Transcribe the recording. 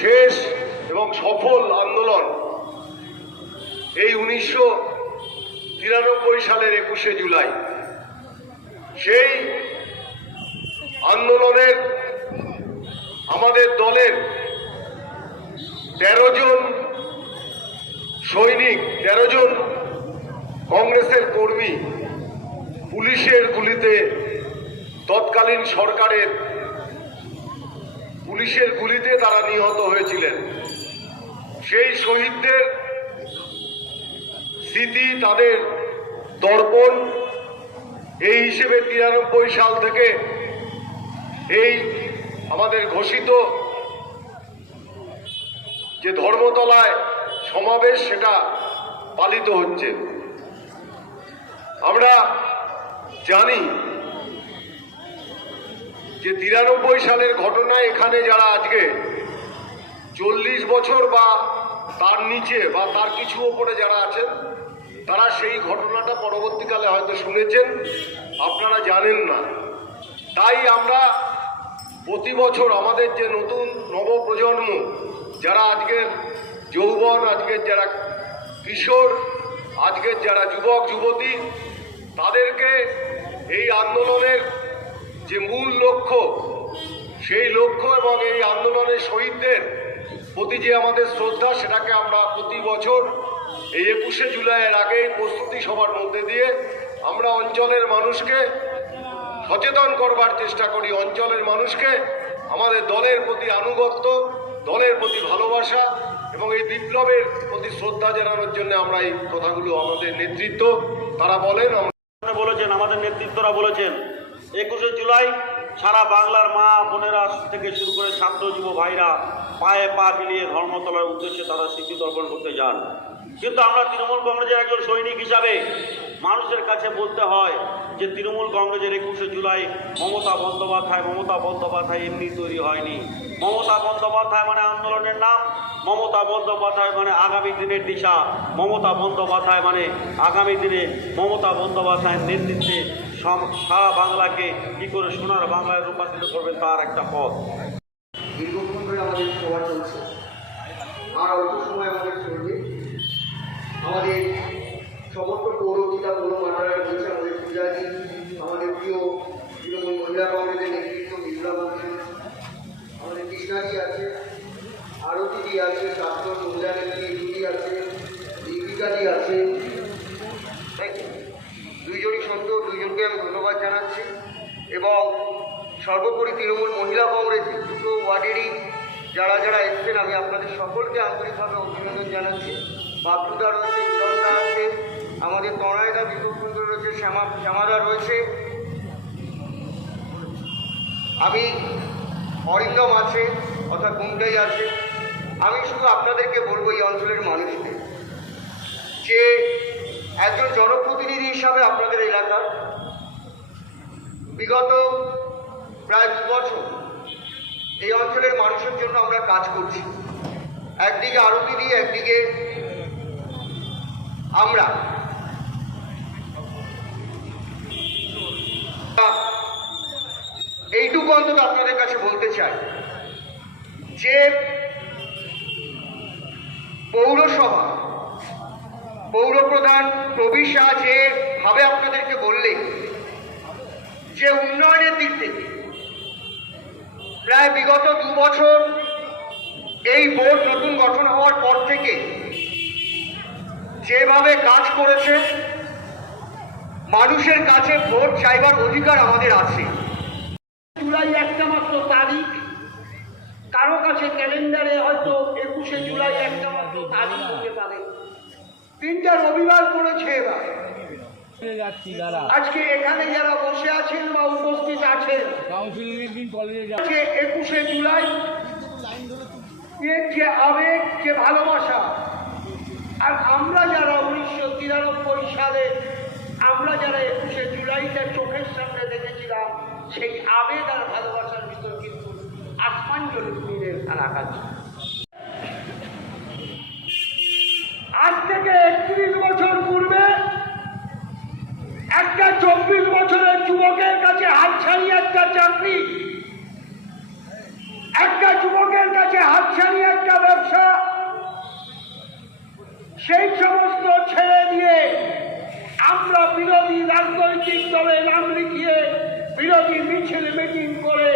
শেষ এবং সফল আন্দোলন এই উনিশশো তিরানব্বই সালের একুশে জুলাই। সেই আন্দোলনের আমাদের দলের তেরো জন সৈনিক, তেরো জন কংগ্রেসের কর্মী পুলিশের গুলিতে তৎকালীন সরকারের পুলিশের গুলিতে তারা নিহত হয়েছিলেন। সেই শহীদদের স্মৃতি, তাদের দর্পণ, এই হিসেবে তিরানব্বই সাল থেকে এই আমাদের ঘোষিত যে ধর্মতলায় সমাবেশ, সেটা পালিত হচ্ছে। আমরা জানি যে তিরানব্বই সালের ঘটনা এখানে যারা আজকে চল্লিশ বছর বা তার নিচে বা তার কিছু ওপরে যারা আছেন, তারা সেই ঘটনাটা পরবর্তীকালে হয়তো শুনেছেন, আপনারা জানেন না। তাই আমরা প্রতি বছর আমাদের যে নতুন নবপ্রজন্ম, যারা আজকের যৌবন, আজকের যারা কিশোর, আজকের যারা যুবক, যুবতী তাদেরকে এই আন্দোলনের যে মূল লক্ষ্য, সেই লক্ষ্য এবং এই আন্দোলনের শহীদদের প্রতি যে আমাদের শ্রদ্ধা, সেটাকে আমরা প্রতি বছর এই একুশে জুলাইয়ের আগেই প্রস্তুতি সভার মধ্যে দিয়ে আমরা অঞ্চলের মানুষকে সচেতন করবার চেষ্টা করি। অঞ্চলের মানুষকে আমাদের দলের প্রতি আনুগত্য, দলের প্রতি ভালোবাসা এবং এই বিপ্লবের প্রতি শ্রদ্ধা জানানোর জন্য আমরা এই কথাগুলো আমাদের নেতৃত্ব, তারা বলেন বলেছেন, আমাদের নেতৃত্বরা বলেছেন, একুশে জুলাই সারা বাংলার মা বোনেরা থেকে শুরু করে ছাত্র যুব ভাইরা পায়ে পা মিলিয়ে ধর্মতলার উদ্দেশ্যে তারা স্মৃতি দর্পণ করতে যান। কিন্তু আমরা তৃণমূল কংগ্রেসের একজন সৈনিক হিসাবে মানুষের কাছে বলতে হয় যে তৃণমূল কংগ্রেসের একুশে জুলাই মমতা বন্দ্যোপাধ্যায় মমতা বন্দ্যোপাধ্যায় এমনি তৈরি হয়নি। মমতা বন্দ্যোপাধ্যায় মানে আন্দোলনের নাম, মমতা বন্দ্যোপাধ্যায় মানে আগামী দিনের দিশা, মমতা বন্দ্যোপাধ্যায় মানে আগামী দিনে মমতা বন্দ্যোপাধ্যায়ের নেতৃত্বে সারা বাংলাকে কী করে সোনার বাংলায় রূপান্তরিত করবেন তার একটা পথ। দীর্ঘক্ষণ ধরে আমাদের সভা চলছে। আর অল্প সময় আমাদের চলবে। আমাদের সমস্ত পৌর রয়েছে আমাদের প্রিয় তৃণমূল মহিলা কংগ্রেসের নেতৃত্ব বিপ্লব আমাদের কৃষ্ণাজি আছে, আরতিজি আছে ছাত্র মহিলা নেত্রী দিদি আছে, দীপিকাজি আছে. দুইজনই সত্য, দুইজনকে আমি ধন্যবাদ জানাচ্ছি এবং সর্বোপরি তৃণমূল মহিলা কংগ্রেস দুটো ওয়ার্ডেরই যারা যারা এসছেন, আমি আপনাদের সকলকে আন্তরিকভাবে অভিনন্দন জানাচ্ছি বাবলুদা রয়েছে মিলনদা আছে আমাদের তনয়দা বিপুল সুন্দর রয়েছে, শ্যামা শ্যামাদা রয়েছে। আমি অরিন্দম আছে, অর্থাৎ গুমটাই আছে। আমি শুধু আপনাদেরকে বলব এই অঞ্চলের মানুষদের যে একজন জনপ্রতিনিধি হিসাবে আপনাদের এলাকার বিগত প্রায় দু বছর এই অঞ্চলের মানুষের জন্য আমরা কাজ করছি। একদিকে আরতি দিয়ে একদিকে আমরা অন্তত আপনাদের কাছে বলতে চাই যে পৌরসভা, পৌরপ্রধান প্রবিশা যেভাবে আপনাদেরকে বললেন, যে উন্নয়নের দিক থেকে প্রায় বিগত দু বছর এই বোর্ড নতুন গঠন হওয়ার পর থেকে যেভাবে কাজ করেছে, মানুষের কাছে ভোট চাইবার অধিকার আমাদের আছে জুলাই একটা মাত্র তারিখ কারও কাছে ক্যালেন্ডারে হয়তো একুশে জুলাই একটা মাত্র তারিখ হতে পারে তিনটা রবিবার পড়েছে এবার। আজকে এখানে যারা বসে আছেন বা উপস্থিত আছেন আজকে একুশে জুলাই এর যে আবেগ যে ভালোবাসা আর আমরা যারা উনিশশো তিরানব্বই সালে আমরা যারা একুশে জুলাইটা চোখের সামনে দেখেছিলাম সেই আবেগ আর ভালোবাসার ভিতর কিন্তু আসমান জলিনের ফারাক আছে একটা চব্বিশ বছরের যুবকের কাছে হাতছানি একটা চাকরি। একটা যুবকের কাছে হাতছানি একটা ব্যবসা। সেই সমস্ত ছেড়ে দিয়ে আমরা বিরোধী রাজনৈতিক দলে নাম লিখিয়ে বিরোধী মিছিল মিটিং করে